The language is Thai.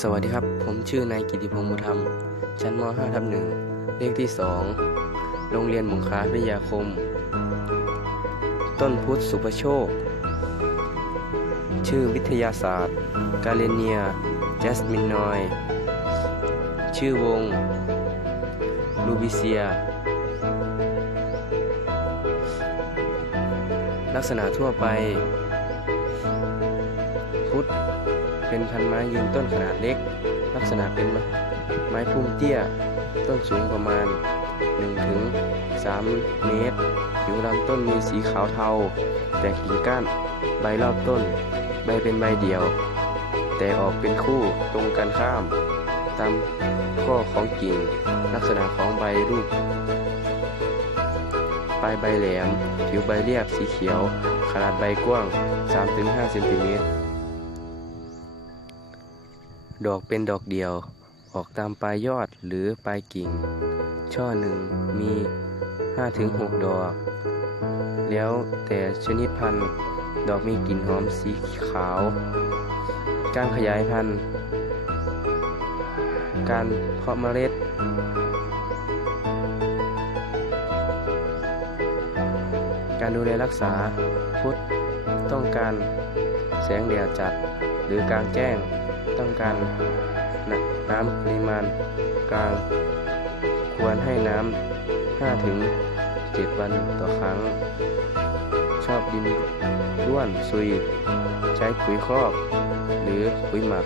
สวัสดีครับ ผมชื่อนายกิติพงศ์มุธรรม ชั้นม .5 ทับหนึ่งเลขที่ 2 โรงเรียนมงคาวิทยาคม ต้นพุทธสุปโชค ชื่อวิทยาศาสตร์ กาเลเนียแจสมินนอย ชื่อวง ลูบิเซีย ลักษณะทั่วไป พุทธ เป็นพันไม้ยืนต้นขนาดเล็ก ลักษณะเป็นไม้พุ่มเตี้ย ต้นสูงประมาณ 1-3 เมตร ผิวลำต้นมีสีขาวเทา แต่กิ่งก้านใบรอบต้น ใบเป็นใบเดี่ยว แต่ออกเป็นคู่ตรงกันข้าม ตามข้อของกิ่ง ลักษณะของใบรูปปลายใบแหลม ผิวใบเรียบสีเขียว ขนาดใบกว้าง 3-5 เซนติเมตร ดอกเป็นดอกเดียว ออกตามปลายยอดหรือปลายกิ่ง ช่อหนึ่งมี 5-6 ดอก แล้วแต่ชนิดพันธุ์ดอกมีกลิ่นหอมสีขาว การขยายพันธุ์ การเพาะเมล็ด การดูแลรักษาพุทธต้องการ แสงแดดจัด หรือกลางแจ้ง ต้องการนน้ำปริมาณกลาง ควรให้น้ำ5ถึง7วันต่อครั้ง ชอบดินร่วนซุย ใช้ปุ๋ยคอก หรือปุ๋ยหมัก